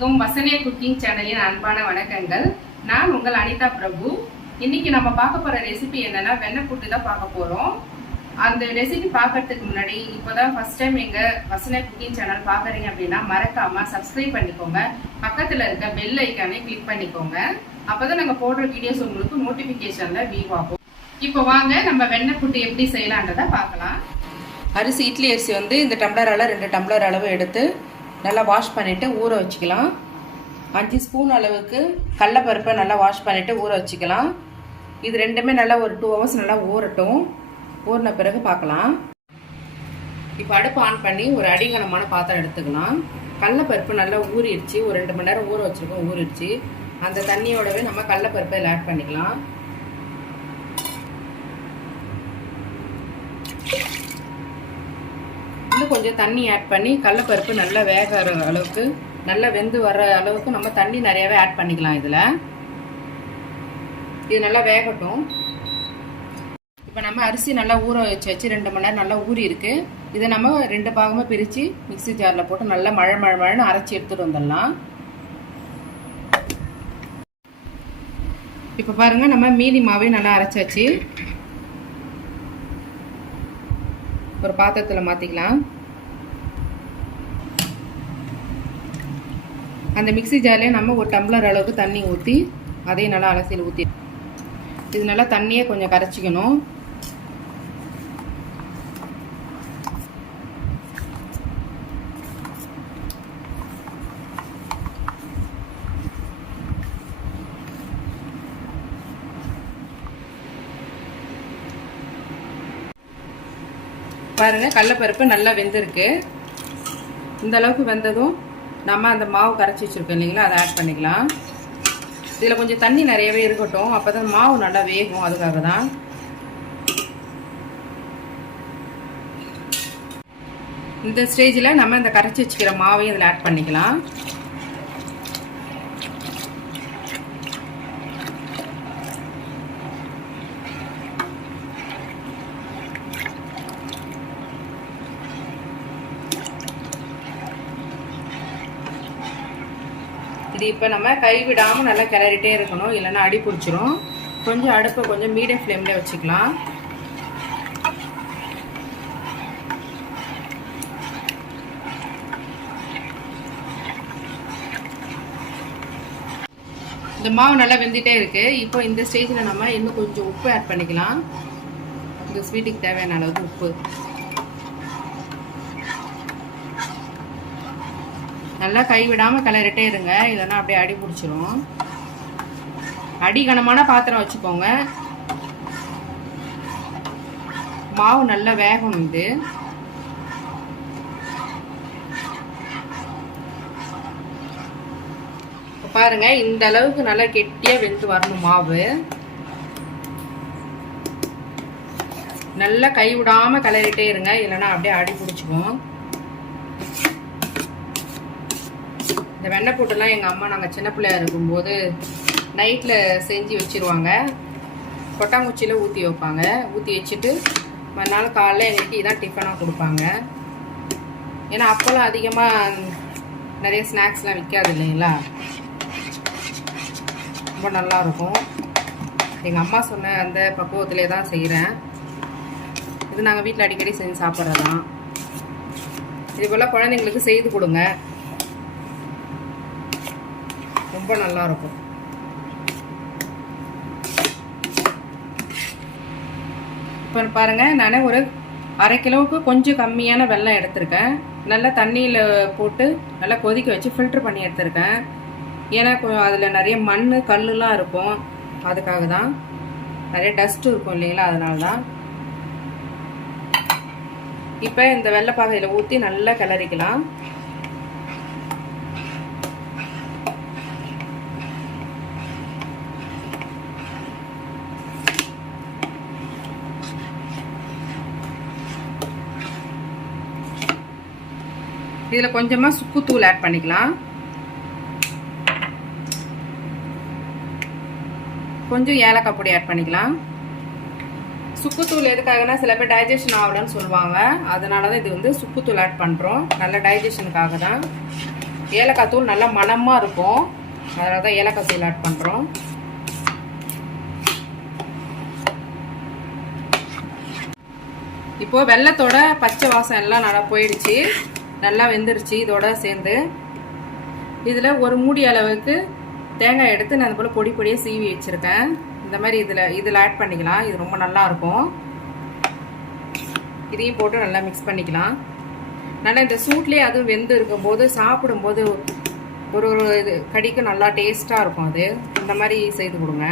அனைவருக்கும் வசனிய குக்கிங் சேனலின் அன்பான வணக்கங்கள். நான் உங்கள் அனிதா பிரபு. இன்னைக்கு நம்ம பார்க்க போற ரெசிபி என்னன்னா வெண்ணெய் புட்டு தான் பார்க்க போறோம். அந்த ரெசிபி பார்க்கறதுக்கு முன்னாடி இப்போதான் ஃபர்ஸ்ட் டைம் எங்க வசனிய குக்கிங் சேனல் பார்க்குறீங்க அப்படின்னா மறக்காம சப்ஸ்கிரைப் பண்ணிக்கோங்க. பக்கத்துல இருக்க பெல் ஐக்கானை கிளிக் பண்ணிக்கோங்க. அப்பதான் நாங்க போடுற வீடியோஸ் உங்களுக்கு நோட்டிபிகேஷன்ல வியூ ஆகும். இப்போ வாங்க நம்ம வெண்ணெய் புட்டு எப்படி செய்யலான்றதை பார்க்கலாம். அரிசி இட்லி அரிசி வந்து இந்த டம்ளரால் 2 டம்ளர் அளவு எடுத்து நல்லா வாஷ் பண்ணிவிட்டு ஊற வச்சுக்கலாம். 5 ஸ்பூன் அளவுக்கு கடலைப்பருப்பை நல்லா வாஷ் பண்ணிவிட்டு ஊற வச்சுக்கலாம். இது ரெண்டுமே நல்லா ஒரு 2 ஹவர்ஸ் நல்லா ஊறட்டும். ஊறின பிறகு பார்க்கலாம். இப்போ அடுப்பு ஆன் பண்ணி ஒரு அடிகனமான பாத்திரம் எடுத்துக்கலாம். கடலைப்பருப்பு நல்லா ஊறிடுச்சு. ஒரு 2 மணி நேரம் ஊற வச்சுருக்கோம். ஊறிடுச்சு. அந்த தண்ணியோடவே நம்ம கடலைப்பருப்பை இதில் ஆட் பண்ணிக்கலாம். இன்னும் கொஞ்சம் தண்ணி ஆட் பண்ணி கடலைப்பருப்பு நல்லா வேக அளவுக்கு நல்லா வெந்து வர அளவுக்கு நம்ம தண்ணி நிறையவே ஆட் பண்ணிக்கலாம். இது நல்லா வேகட்டும். இப்போ நம்ம அரிசி நல்லா ஊற வச்சு 2 மணி நேரம் நல்லா ஊறி இருக்கு. இதை நம்ம 2 பாகமாக பிரித்து மிக்சி ஜாரில் போட்டு நல்லா மழைன்னு அரைச்சி எடுத்துகிட்டு வந்துடலாம். இப்போ பாருங்கள், நம்ம மீதி மாவே நல்லா அரைச்சாச்சு. ஒரு பாத்திரத்தில் மாற்றிக்கலாம். அந்த மிக்சி ஜார்லேயே நம்ம ஒரு டம்ளர் அளவுக்கு தண்ணி ஊற்றி அதையும் நல்லா அலசியில் ஊற்றி இது நல்லா தண்ணியே கொஞ்சம் கரைச்சிக்கணும். பாருங்க, கடலைப்பருப்பு நல்லா வெந்திருக்கு. இந்த அளவுக்கு வெந்ததும் நம்ம அந்த மாவு கரைச்சி வச்சிருக்கோம் இல்லைங்களா, அதை ஆட் பண்ணிக்கலாம். இதில் கொஞ்சம் தண்ணி நிறையவே இருக்கட்டும், அப்போ தான் மாவு நல்லா வேகும். அதுக்காக தான். இந்த ஸ்டேஜில் நம்ம இந்த கரைச்சி வச்சுக்கிற மாவையும் இதில் ஆட் பண்ணிக்கலாம். இது இப்போ நம்ம கைவிடாமல் நல்லா கிளறிட்டே இருக்கணும், இல்லைன்னா அடி பிடிச்சிரும். கொஞ்சம் அடுப்பை கொஞ்சம் மீடியம் ஃப்ளேமில் வச்சுக்கலாம். இந்த மாவு நல்லா வெந்துட்டே இருக்கு. இப்போ இந்த ஸ்டேஜில் நம்ம இன்னும் கொஞ்சம் உப்பு ஆட் பண்ணிக்கலாம். இந்த ஸ்வீட்டுக்கு தேவையான அளவுக்கு உப்பு நல்லா கைவிடாமல் கிளறிட்டே இருங்க, இல்லைன்னா அப்படியே அடி பிடிச்சிரும். அடி கனமான பாத்திரம் வச்சுக்கோங்க. மாவு நல்லா வேகணும். இது பாருங்க, இந்த அளவுக்கு நல்லா கெட்டியா வெந்து வரணும் மாவு. நல்லா கைவிடாம கிளறிட்டே இருங்க, இல்லைன்னா அப்படியே அடி பிடிச்சிக்கும். இந்த வெண்ணெய் புட்டுலாம் எங்கள் அம்மா நாங்கள் சின்ன பிள்ளையா இருக்கும்போது நைட்டில் செஞ்சு வச்சுருவாங்க. கொட்டாங்குச்சியில் ஊற்றி வைப்பாங்க. ஊற்றி வச்சுட்டு மறுநாள் காலையில் எங்களுக்கு இதான் டிஃபனாக கொடுப்பாங்க. ஏன்னா அப்போல்லாம் அதிகமாக நிறைய ஸ்நாக்ஸ்லாம் விற்காது இல்லைங்களா, ரொம்ப நல்லாயிருக்கும். எங்கள் அம்மா சொன்ன அந்த பக்குவத்திலே தான் செய்கிறேன். இது நாங்கள் வீட்டில் அடிக்கடி செஞ்சு சாப்பிட்றது தான். இதுபோல் குழந்தைங்களுக்கு செய்து கொடுங்க, ரொம்ப நல்லா இருக்கும். இப்போ பாருங்க, நான் ஒரு 1/2 கிலோவுக்கு கொஞ்சம் கம்மியான வெல்லம் எடுத்திருக்கேன். நல்லா தண்ணியில் போட்டு நல்லா கொதிக்க வச்சு ஃபில்டர் பண்ணி எடுத்திருக்கேன். ஏன்னா அதில் நிறைய மண் கல்லுலாம் இருக்கும். அதுக்காக தான், நிறைய டஸ்ட் இருக்கும் இல்லைங்களா, அதனால தான். இப்போ இந்த வெள்ளைப்பாகையில் ஊற்றி நல்லா கிளறிக்கலாம். இதில் கொஞ்சமாக சுக்குத்தூள் ஆட் பண்ணிக்கலாம். கொஞ்சம் ஏலக்காய் பொடி ஆட் பண்ணிக்கலாம். சுக்குத்தூள் எதுக்காகனா சில பேர் டைஜஷன் ஆகலன்னு சொல்லுவாங்க. அதனால தான் இது வந்து சுக்குத்தூள் ஆட் பண்ணுறோம். நல்ல டைஜஷனுக்காக தான். ஏலக்காய் தூள் நல்லா மணமாக இருக்கும், அதனால தான் ஏலக்காய் தூள் ஆட் பண்ணுறோம். இப்போது வெல்லத்தோட பச்சை வாசம் எல்லாம் நல்லா போயிடுச்சு, நல்லா வெந்துருச்சு. இதோட சேர்ந்து இதில் ஒரு மூடி அளவுக்கு தேங்காய் எடுத்து நான் போல் பொடி பொடியாக சீவி வச்சுருக்கேன். இந்த மாதிரி இதில் ஆட் பண்ணிக்கலாம். இது ரொம்ப நல்லாயிருக்கும். இதையும் போட்டு நல்லா மிக்ஸ் பண்ணிக்கலாம். நல்லா இந்த சூட்லேயே அதுவும் வெந்து இருக்கும்போது சாப்பிடும்போது ஒரு இது கடிக்கு நல்லா டேஸ்ட்டாக இருக்கும். அது இந்த மாதிரி செய்து கொடுங்க.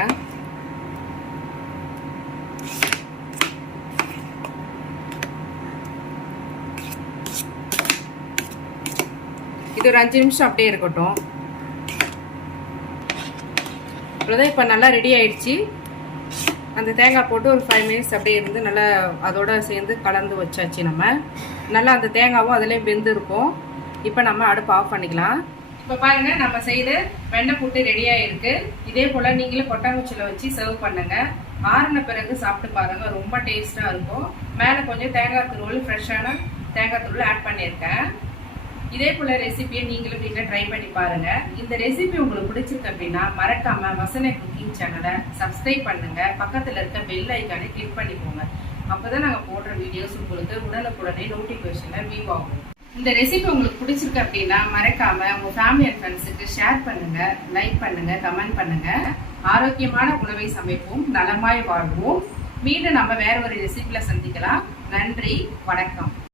இது ஒரு 5 நிமிஷம் அப்படியே இருக்கட்டும். அவ்வளோதான், இப்போ நல்லா ரெடி ஆயிடுச்சு. அந்த தேங்காய் போட்டு ஒரு 5 மினிட்ஸ் அப்படியே இருந்து நல்லா அதோட சேர்ந்து கலந்து வச்சாச்சு. நம்ம நல்லா அந்த தேங்காவும் அதிலே வெந்து இருக்கும். இப்போ நம்ம அடுப்பு ஆஃப் பண்ணிக்கலாம். இப்போ பாருங்க, நம்ம செய்து வெண்ணெய் புட்டு ரெடியாக இருக்கு. இதே போல் நீங்களும் கொட்டாங்குச்சியில் வச்சு சர்வ் பண்ணுங்க. ஆறின பிறகு சாப்பிட்டு பாருங்க, ரொம்ப டேஸ்ட்டாக இருக்கும். மேலே கொஞ்சம் தேங்காய் தூள், ஃப்ரெஷ்ஷான தேங்காய் தூள் ஆட் பண்ணியிருக்கேன். இதே போல ரெசிபியை நீங்களும் வீட்டில் ட்ரை பண்ணி பாருங்க. இந்த ரெசிபி உங்களுக்கு பிடிச்சிருக்கு அப்படின்னா மறக்காம வசனை குக்கிங் சேனலை சப்ஸ்கிரைப் பண்ணுங்க. பக்கத்தில் இருக்க பெல் ஐக்கானை கிளிக் பண்ணிக்கோங்க. அப்போதான் நாங்கள் போடுற வீடியோஸ் உங்களுக்கு உடனுக்குடனே நோட்டிஃபிகேஷன்ல வியூ ஆகும். இந்த ரெசிபி உங்களுக்கு பிடிச்சிருக்கு அப்படின்னா மறக்காம உங்க ஃபேமிலி அண்ட் ஃப்ரெண்ட்ஸுக்கு ஷேர் பண்ணுங்க, லைக் பண்ணுங்க, கமெண்ட் பண்ணுங்க. ஆரோக்கியமான உணவை சமைப்போம், நலமாய் வாழ்வோம். மீண்டும் நம்ம வேற ஒரு ரெசிபில சந்திக்கலாம். நன்றி, வணக்கம்.